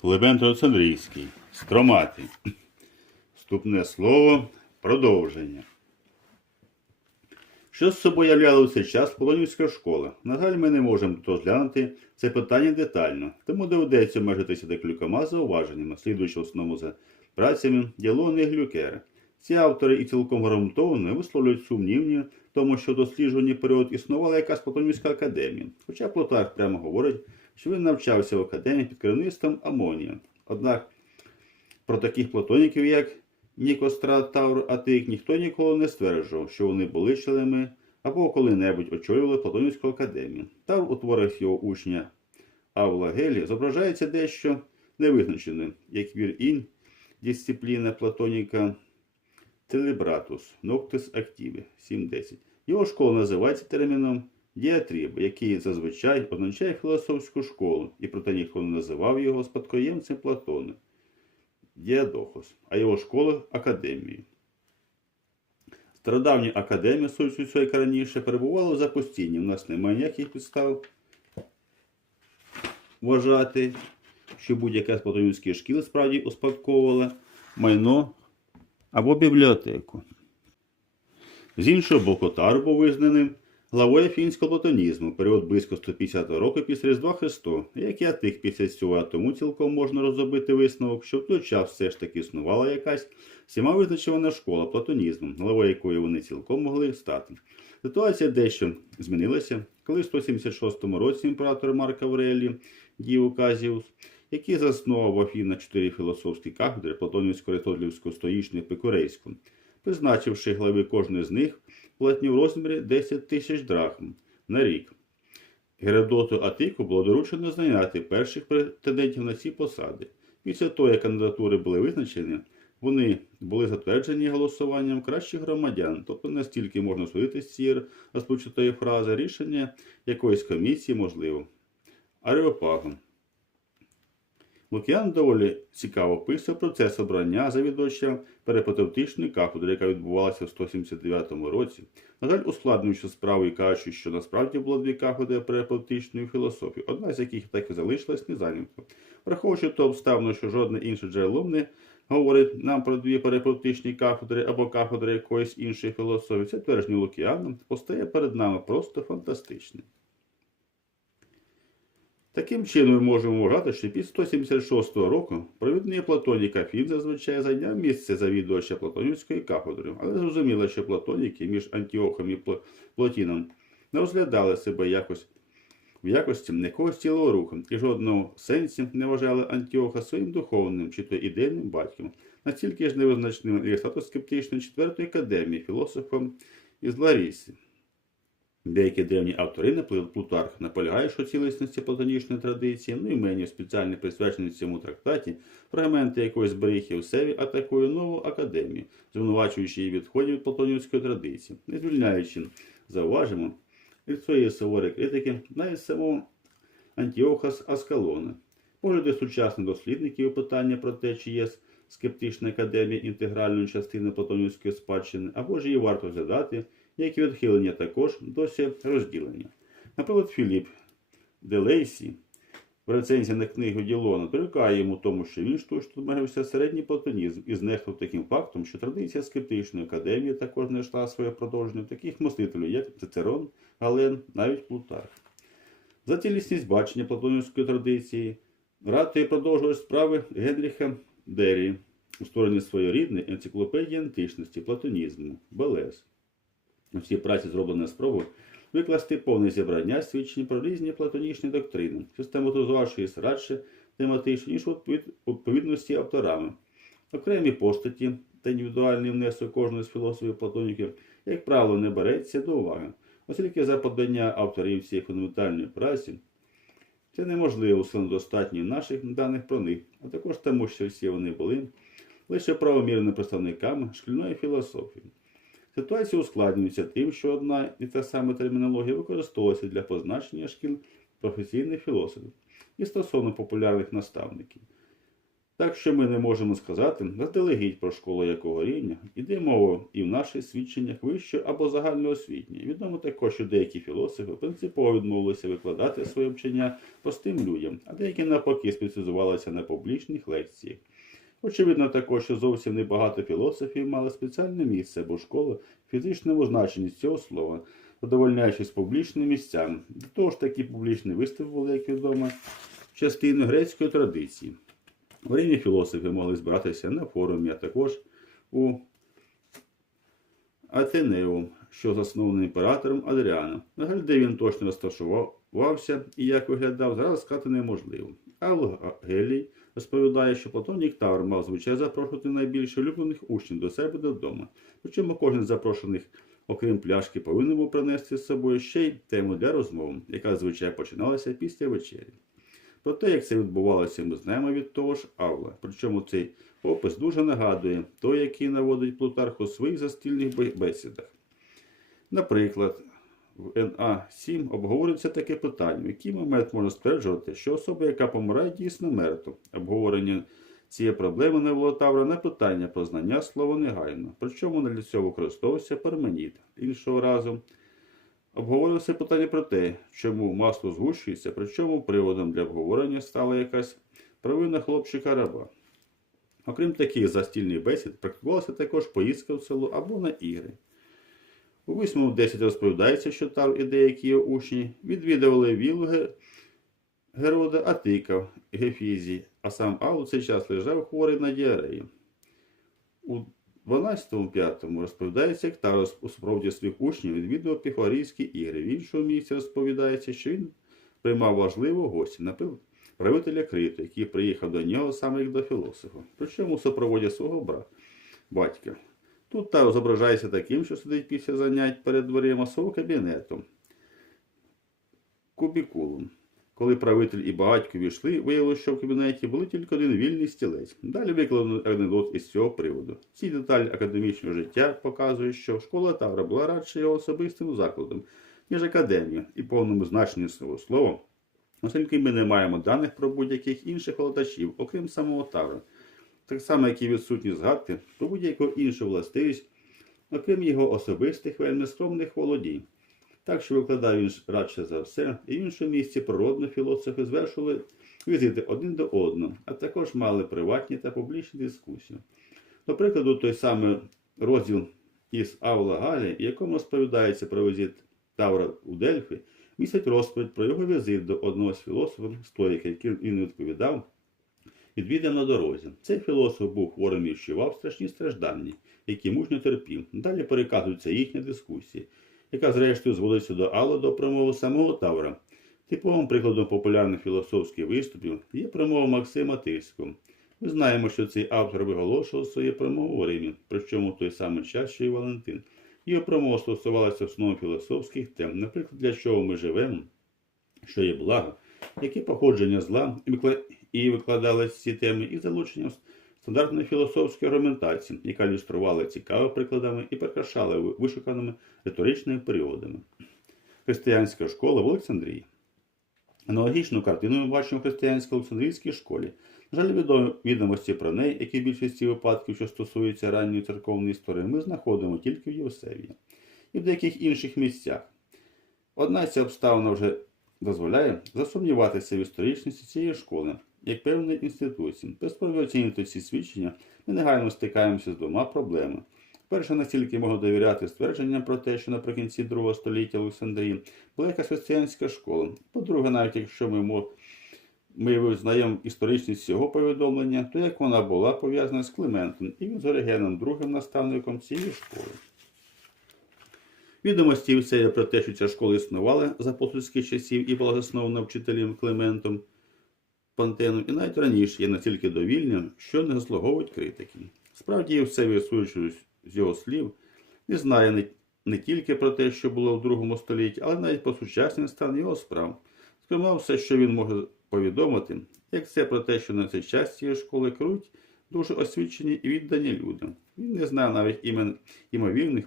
Климент Олександрійський. Строматий. Вступне слово продовження. Що з собою являла у цей час Полонівська школа? На жаль, ми не можемо розглянути це питання детально, тому доведеться обмежитися декількома зауваженнями, слідуючи основному за працями Ділони і Глюкера. Ці автори і цілком гарантовано висловлюють сумнівні тому, що в досліджуванні період існувала якась Платонівська академія. Хоча Плутарх прямо говорить, що він навчався в академії під керівництвом Амонія. Однак про таких платоніків, як Нікостра Тавр Атик, ніхто ніколи не стверджував, що вони були членами або коли-небудь очолювали Платонівську академію. Тавр у творах його учня Авла Гелі зображається дещо невизначеним, як вір інь, дисципліна Платоніка Телебратус, Ноктис Активі 7.10. Його школа називається терміном діатріб, який зазвичай означає філософську школу, і проте ніхто не називав його спадкоємцем Платона. Діадохос, а його школа академією. Стародавні академії, суючи як раніше, перебували в запустінні. У нас немає ніяких підстав вважати, що будь-яка з платонівських шкіл справді успадковувала майно або бібліотеку. З іншого боку, Тар був визнаним главою фінського платонізму, період близько 150 року після Різдва Христу, як і тих після цього, тому цілком можна розробити висновок, що в той час все ж таки існувала якась всіма визначена школа платонізму, главою якої вони цілком могли стати. Ситуація дещо змінилася, коли в 176 році імператор Марк Аврелій діяв Казіус, який заснував в Афінах чотири філософські кафедри Платонівську, Аристотелівську, Стоїчну і Пикурейську, призначивши глави кожної з них платню в розмірі 10 тисяч драхм на рік. Геродоту Атику було доручено зайняти перших претендентів на ці посади. Після того, як кандидатури були визначені, вони були затверджені голосуванням кращих громадян, тобто настільки можна судити з цієї розпочатої фрази рішення якоїсь комісії можливо. Ареопагом. Лукіан доволі цікаво описує процес обрання завідувача перепатевтичної кафедри, яка відбувалася в 179 році. На жаль, ускладнюючи справу і кажучи, що насправді було дві кафедри перепатевтичної філософії, одна з яких так і залишилась незайнята. Враховуючи то обставину, що жодне інше джерело не говорить нам про дві перепатевтичні кафедри або кафедри якоїсь іншої філософії, це твердження Лукіана постає перед нами просто фантастичним. Таким чином ми можемо вважати, що під 176 року провідний Платонік Афін зазвичай зайняв місце завідувача Платонівської кафедри, але зрозуміло, що Платоніки між Антіохом і Плотіном не розглядали себе якось в якості якогось цілого руху і жодного сенсі не вважали Антіоха своїм духовним чи то ідейним батьком, настільки ж невизначним і статус скептичної четвертої академії філософом із Ларісі. Деякі древні автори, Плутарх, наполягають, що цілісності платонічної традиції, ну і мені спеціально присвячені цьому трактаті, фрагменти якоїсь зберіг Євсеві атакує нову академію, звинувачуючи її відходів від платонівської традиції, не звільняючи, зауважимо, від своєї суворої критики навіть самого Антіоха з Аскалона. Погляди сучасних дослідників у питання про те, чи є скептична академія інтегральною частиною платонівської спадщини, або ж її варто розглядати як і відхилення також досі розділення. Наприклад, Філіп Делейсі в рецензії на книгу Ділона дорікає йому тому, що він штучно домагався середній платонізм і знехнув таким фактом, що традиція скептичної академії також знайшла своє продовження таких мислителів, як Цицерон, Гален, навіть Плутарх. За цілісність бачення платонівської традиції ратує продовжувати справи Генріха Деррі у створенні своєрідної енциклопедії античності, платонізму, Белес. Цій праці зроблена спроба викласти повне зібрання свідчень про різні платонічні доктрини, систематизувавши їх радше тематично, ніж у відповідності авторами. Окремі постаті та індивідуальний внесок кожного з філософів платоніків, як правило, не береться до уваги, оскільки за подання авторів цієї фундаментальної праці це неможливо самодостатньо наших даних про них, а також тому, що всі вони були лише правомірними представниками шкільної філософії. Ситуація ускладнюється тим, що одна і та сама термінологія використовується для позначення шкіл професійних філософів і стосовно популярних наставників. Так що ми не можемо сказати заздалегідь про школу якого рівня. Іде мова і в наших свідченнях вище або загальноосвітнє. Відомо також, що деякі філософи принципово відмовилися викладати своє вчення простим людям, а деякі навпаки спеціалізувалися на публічних лекціях. Очевидно також, що зовсім небагато філософів мали спеціальне місце або школу в фізичному значенні цього слова, задовольняючись публічним місцям. До того ж такі публічні вистави були, як відомо, частиною грецької традиції. В Римі філософи могли збиратися на форумі, а також у Атенеум, що заснований імператором Адріаном. На жаль, де він точно розташувався і як виглядав, зараз сказати неможливо. Авл Гелій розповідає, що Платонік Тавр мав звичай запрошувати найбільш улюблених учнів до себе додому. Причому кожен з запрошених, окрім пляшки, повинен був принести з собою ще й тему для розмов, яка звичай починалася після вечері. Про те, як це відбувалося, ми знаємо від того ж Авла. Причому цей опис дуже нагадує той, який наводить Плутарх у своїх застільних бесідах. Наприклад, в НА7 обговорюється таке питання, в який момент можна стверджувати, що особа, яка помирає, дійсно мертва. Обговорення цієї проблеми навело Тавра на питання про знання слова негайно, причому для цього використовувався перменіт. Іншого разу Обговорилося питання про те, чому масло згущується, причому приводом для обговорення стала якась провина хлопчика раба. Окрім таких застільних бесід, практикувалася також поїздка в село або на ігри. У 8.10 розповідається, що Тар і деякі його учні відвідували віллу Герода Атика Гефізі, а сам Ал у цей час лежав хворий на діарею. У 12.5 розповідається, як Тарос у супроводі своїх учнів відвідував піхорійські ігри. В іншому місці розповідається, що він приймав важливого гостя, наприклад, правителя Криту, який приїхав до нього саме як до філософа, причому у супроводі свого брата, батька. Тут Тарос зображається таким, що сидить після занять перед дверима свого кабінету, кубікулом. Коли правитель і багатько війшли, виявилося, що в кабінеті були тільки один вільний стілець. Далі викладено анекдот із цього приводу. Ці деталі академічного життя показують, що школа Тавра була радше його особистим закладом, ніж академія, і повному значенні свого слова, оскільки ми не маємо даних про будь-яких інших володачів, окрім самого Тавра. Так само, як і відсутні згадки про будь-яку іншу властивість, окрім його особистих вельми скромних володінь. Так що викладав він радше за все, і в іншому місці природно філософи звершували візити один до одного, а також мали приватні та публічні дискусії. До прикладу, той самий розділ із Авла Галі, в якому розповідається про візит Тавра у Дельфі, містить розповідь про його візит до одного з філософів, стоїка, який він відповідав, відвідав на дорозі. Цей філософ був хворим і вщував страшні страждання, які мужньо терпів. Далі переказується їхня дискусія яка зрештою зводиться до Алла до промови самого Тавра. Типовим прикладом популярних філософських виступів є промова Максима Тирського. Ми знаємо, що цей автор виголошував свою промову у Римі, причому в той самий час, що і Валентин. Його промова стосувалася основ філософських тем, наприклад, для чого ми живемо, що є благо, яке походження зла, і викла- викладалися ці теми із залученням стандартної філософської аргументації, яка ілюструвала цікавими прикладами і прикрашала вишуканими риторичними періодами. Християнська школа в Олександрії. Аналогічну картину ми бачимо в християнській Олександрійській школі. На жаль, відомості про неї, як і в більшості випадків, що стосуються ранньої церковної історії, ми знаходимо тільки в Євсевії і в деяких інших місцях. Одна ця обставина вже дозволяє засумніватися в історичності цієї школи, як певної інституції. Без оцінити ці свідчення, ми негайно стикаємося з двома проблемами. Перше, настільки можна довіряти ствердженням про те, що наприкінці другого століття в Олександрії була якась християнська школа. По-друге, навіть якщо ми, ми визнаємо історичність цього повідомлення, то як вона була пов'язана з Климентом і з Оригеном, другим наставником цієї школи. Відомості все про те, що ця школа існувала з апостольських часів і була заснована вчителем Климентом Пантеном, і навіть раніше є настільки довільним, що не заслуговують критики. Справді, Євсевій, судячи з його слів, не знає не, не тільки про те, що було в другому столітті, але навіть про сучасний стан його справ. Зокрема, все, що він може повідомити, як це про те, що на цей час цієї школи керують дуже освічені і віддані люди. Він не знає навіть імен імовірних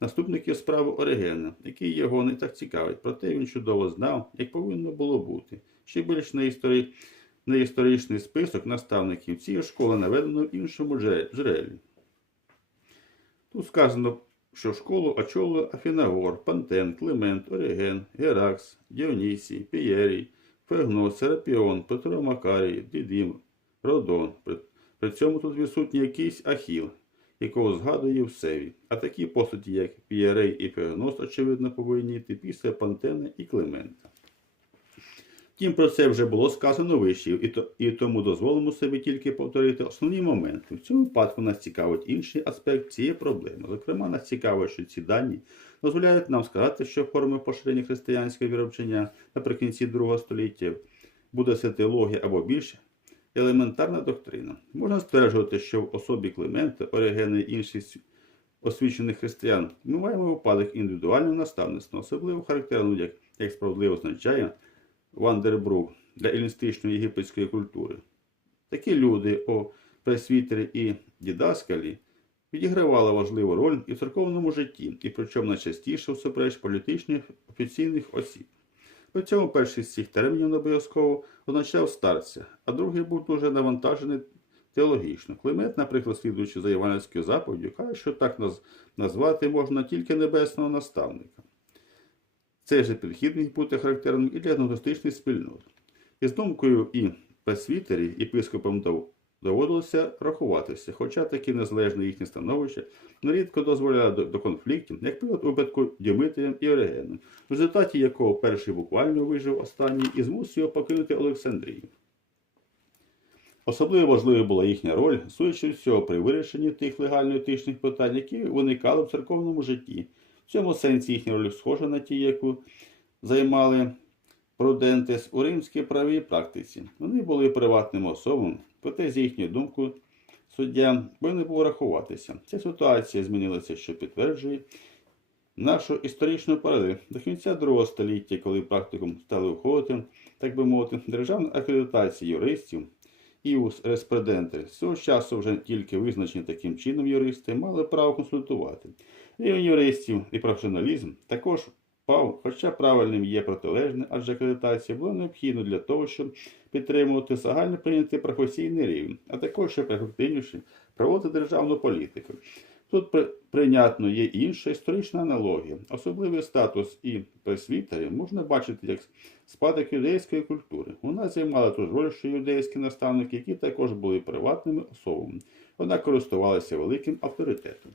наступників справи Оригена, які його не так цікавить, проте він чудово знав, як повинно було бути. Ще більш на історії на історичний список наставників цієї школи наведено в іншому джерелі. Тут сказано, що школу очолили Афінагор, Пантен, Климент, Оріген, Геракс, Діонісій, Пієрій, Фегнос, Серапіон, Петро Макарій, Дідім, Родон. При, цьому тут відсутній якийсь Ахіл, якого згадує Всеві. А такі постаті, як Пієрей і Фегнос, очевидно, повинні йти після Пантена і Климента. Втім, про це вже було сказано вище, і, то, і тому дозволимо собі тільки повторити основні моменти. В цьому випадку нас цікавить інший аспект цієї проблеми. Зокрема, нас цікавить, що ці дані дозволяють нам сказати, що форми поширення християнського віровчення наприкінці другого століття буде теологія або більше елементарна доктрина. Можна стверджувати, що в особі Климента, Оригена і інших освічених християн ми маємо випадок індивідуального наставництва, особливо характерно, як, як справедливо означає Вандербрук для еліністичної єгипетської культури. Такі люди, о пресвітері і дідаскалі, відігравали важливу роль і в церковному житті, і причому найчастіше всупереч політичних офіційних осіб. При цьому перший з цих термінів обов'язково означав старця, а другий був дуже навантажений теологічно. Климент, наприклад, слідуючи за Іванівською заповіддю, каже, що так наз- назвати можна тільки небесного наставника. Цей же підхід міг бути характерним і для гностичних спільнот. Із думкою і пресвітерів єпископам доводилося рахуватися, хоча таке незалежне їхнє становище нерідко дозволяло до, до конфліктів, як приклад випадку Дімитрієм і Оригеном, в результаті якого перший буквально вижив останній і змусив його покинути Олександрію. Особливо важливою була їхня роль, судячи всього, при вирішенні тих легально-етичних питань, які виникали в церковному житті. В цьому сенсі їхня роль схожа на ті, яку займали Прудентес у римській правій практиці. Вони були приватними особами, проте, з їхньою думкою, суддя повинен був рахуватися. Ця ситуація змінилася, що підтверджує нашу історичну паралель до кінця другого століття, коли практикум стали входити, так би мовити, державна акредитація юристів іус респреденти. З цього часу вже тільки визначені таким чином юристи мали право консультувати. Рівень юристів і професіоналізм також впав, хоча правильним є протилежне, адже акредитація була необхідна для того, щоб підтримувати загально прийнятий професійний рівень, а також щоб ефективніше проводити державну політику. Тут при- прийнятно є інша історична аналогія. Особливий статус і пресвітерів можна бачити як спадок юдейської культури. Вона займала ту роль, що юдейські наставники, які також були приватними особами. Вона користувалася великим авторитетом.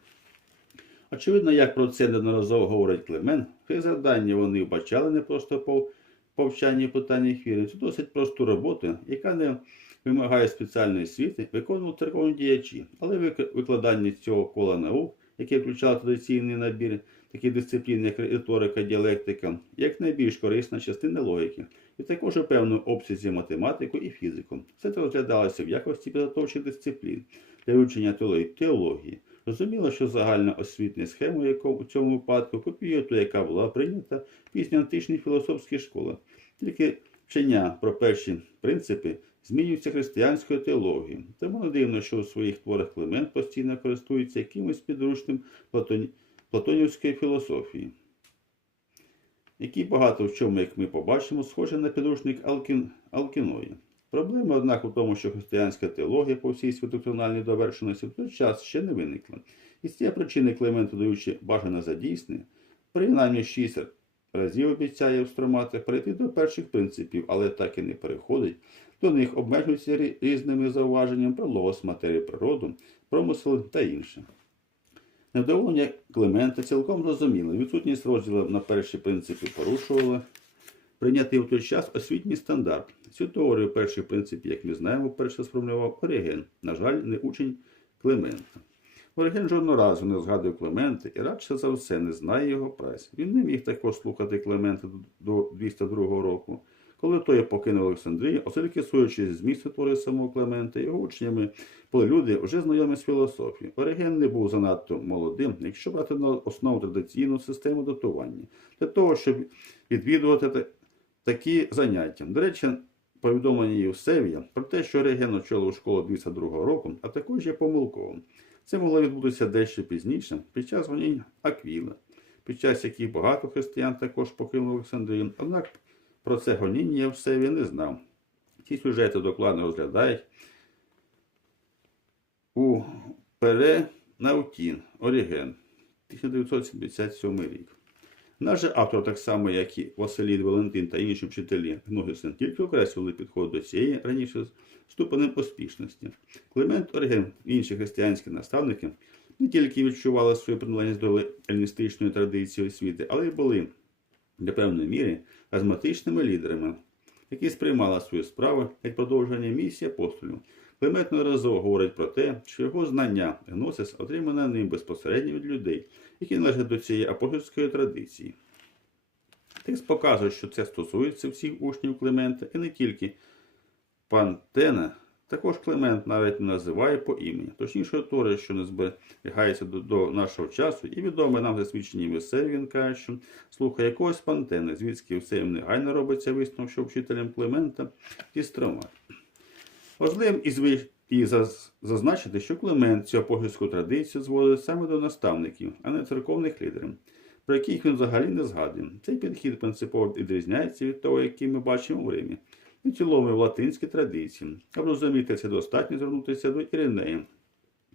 Очевидно, як про це неодноразово говорить Клемен, в їх завданні вони вбачали не просто по повчанні питаннях віри, це досить просту роботу, яка не вимагає спеціальної освіти, виконували церковні діячі, але викладання цього кола наук, яке включало традиційний набір таких дисциплін, як риторика, діалектика, як найбільш корисна частина логіки, і також у певному обсязі математику і фізику. Це розглядалося в якості підготовчих дисциплін для вивчення теології- Зрозуміло, що загальна освітня схема, яку у цьому випадку копіює ту, яка була прийнята в пізньоантичній філософській школі. Тільки вчення про перші принципи змінюються християнською теологією. Тому не дивно, що у своїх творах Климент постійно користується якимось підручним платоні... платонівської філософії, який багато в чому, як ми побачимо, схожий на підручник Алкін... Алкіної. Проблема, однак, у тому, що християнська теологія по всій своїй довершеності в той час ще не виникла. І з цієї причини Климент, даючи бажане за дійсне, принаймні шість разів обіцяє в строматах перейти до перших принципів, але так і не переходить. До них обмежуються різними зауваженнями про логос, матерію природу, промисел та інше. Невдоволення Климента цілком розуміло. Відсутність розділу на перші принципи порушувала прийнятий в той час освітній стандарт. Цю теорію перших принципів, як ми знаємо, перше сформулював Оріген, на жаль, не учень Климента. Оріген жодного разу не згадує Климента і радше за все не знає його праць. Він не міг також слухати Климента до 202 року, коли той покинув Олександрію, оскільки суючи з місця твори самого Климента, його учнями були люди вже знайомі з філософією. Оріген не був занадто молодим, якщо брати на основу традиційну систему датування, для того, щоб відвідувати такі заняття. До речі, повідомлення Євсевія про те, що Оріген очолив школу 202 року, а також є помилковим. Це могло відбутися дещо пізніше, під час гонінь Аквіла, під час яких багато християн також покинули Олександрію. Однак про це гоніння Євсевій не знав. Ці сюжети докладно розглядають у Пере Наутін Оріген 1977 рік. Наш же автор, так само, як і Василій Валентин та інші вчителі Гногісен, тільки окреслювали підход до цієї раніше ступенем успішності. Климент Оріген і інші християнські наставники не тільки відчували свою приналежність до еліністичної традиції освіти, але й були для певної міри харизматичними лідерами, які сприймали свою справу як продовження місії апостолів. Климент неодноразово говорить про те, що його знання гносис отримане ним безпосередньо від людей, які належать до цієї апостольської традиції. Текст показує, що це стосується всіх учнів Климента і не тільки Пантена. Також Климент навіть не називає по імені. Точніше, Тори, що не зберігається до, до нашого часу, і відоме нам засвідчені місцеві, він каже, що слухає якогось пантени, звідки все їм негайно робиться висновок, що вчителем Климента Дістрома. Важливим і, зазначити, що Климент цю апостольську традицію зводить саме до наставників, а не церковних лідерів, про яких він взагалі не згадує. Цей підхід принципово відрізняється від того, який ми бачимо в Римі, і в цілому в латинській традиції. Аби розуміти це достатньо звернутися до Іринея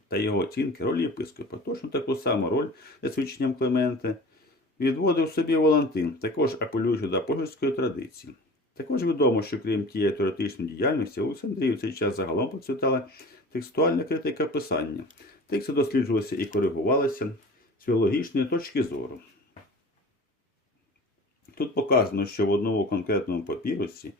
та його оцінки ролі єпископа. Точно таку саму роль за свідченням Климента відводив собі Валентин, також апелюючи до апостольської традиції. Також відомо, що крім тієї теоретичної діяльності, Олександрії в цей час загалом процвітала текстуальна критика писання. Тексти досліджувалися і коригувалися з філологічної точки зору. Тут показано, що в одному конкретному папірусі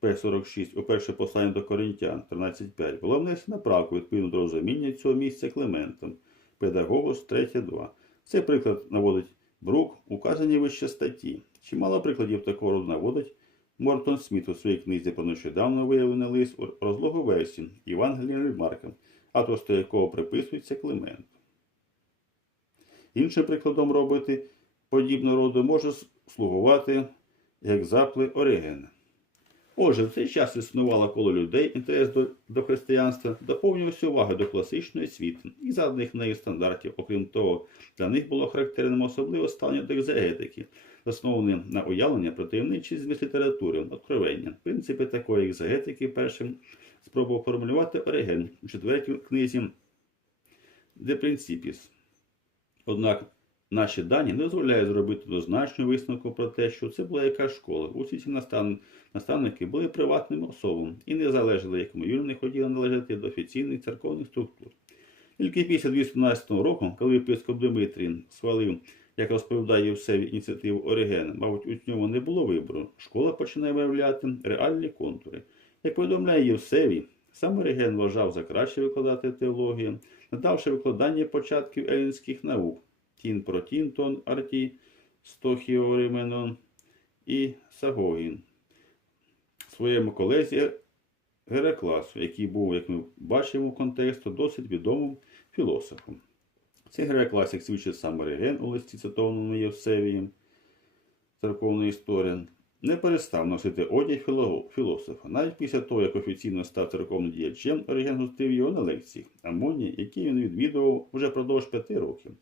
П-46 у перше послання до Коринтян 13.5 була внесена правка відповідно до розуміння цього місця Клементом, педагогос 3.2. Цей приклад наводить Брук, указані вище статті. Чимало прикладів такого роду наводить Мортон Сміт у своїй книзі про нещодавно виявлений лист розлогу версії Євангелія Ремарка, авторство якого приписується Климент. Іншим прикладом робити подібного роду може слугувати як запли Оригена. Отже, в цей час існувало коло людей інтерес до, до християнства, доповнювався увага до класичної освіти і заданих нею стандартів. Окрім того, для них було характерним особливо ставлення до екзегетики, заснованим на уявлення про таємничий зміст літератури, откровення. Принципи такої екзегетики першим спробував формулювати Ориген у четвертій книзі De Principiis. Однак наші дані не дозволяють зробити однозначну висновку про те, що це була якась школа. Усі ці наставники були приватними особами і не залежали, як ймовірно, не хотіли належати до офіційних церковних структур. Тільки після 217 року, коли єпископ Димитрій схвалив, як розповідає Євсевій, ініціативу Оригена, мабуть, у ньому не було вибору, школа починає виявляти реальні контури. Як повідомляє Євсевій, сам Ориген вважав за краще викладати теологію, надавши викладання початків елінських наук тін про тін, тон арті, стохіорименон і Сагогін своєму колезі Геракласу, який був, як ми бачимо, контексту досить відомим філософом. Цей Гераклас, як свідчить сам Ориген у листі цитованому Євсевієм, церковної історії, не перестав носити одяг філософа. Навіть після того, як офіційно став церковним діячем, Ориген гостив його на лекціях Амоні, які він відвідував вже впродовж п'яти років.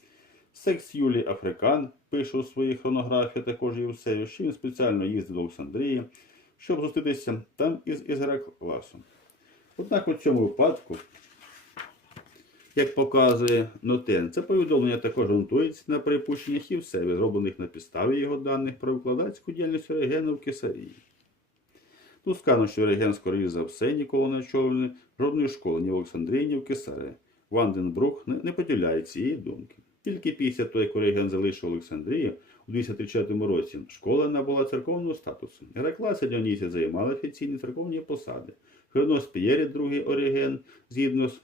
Секс Юлій Африкан пише у своїй хронографії також Євсеві, що він спеціально їздив до Олександрії, щоб зустрітися там із, із Геракласом. Однак у цьому випадку, як показує Нотен, це повідомлення також ґрунтується на припущеннях Євсеві, зроблених на підставі його даних про викладацьку діяльність Оригена в Кесарії. Тут сказано, що Ореген, скоріше за все, ніколи не очолював жодної школи ні в Олександрії, ні в Кесарії. Ванденбрух не, не поділяє цієї думки. Тільки після того, як Ореген залишив Олександрію у 234 році, школа набула церковного статусу. Гераклас і Діонісія займали офіційні церковні посади. Хронос Пієрі, другий Ореген, згідно з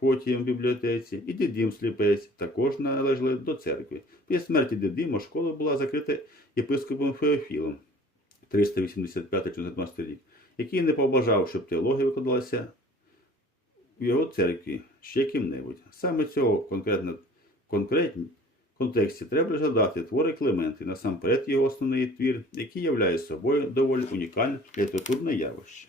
Фотієм в бібліотеці, і Дідім Сліпець також належали до церкви. Після смерті Дидима школа була закрита єпископом Феофілом 385-14 рік, який не побажав, щоб теологія викладалася в його церкві ще ким-небудь. Саме цього конкретно конкретній контексті треба згадати твори Клементи, насамперед його основний твір, який являє собою доволі унікальне літературне явище.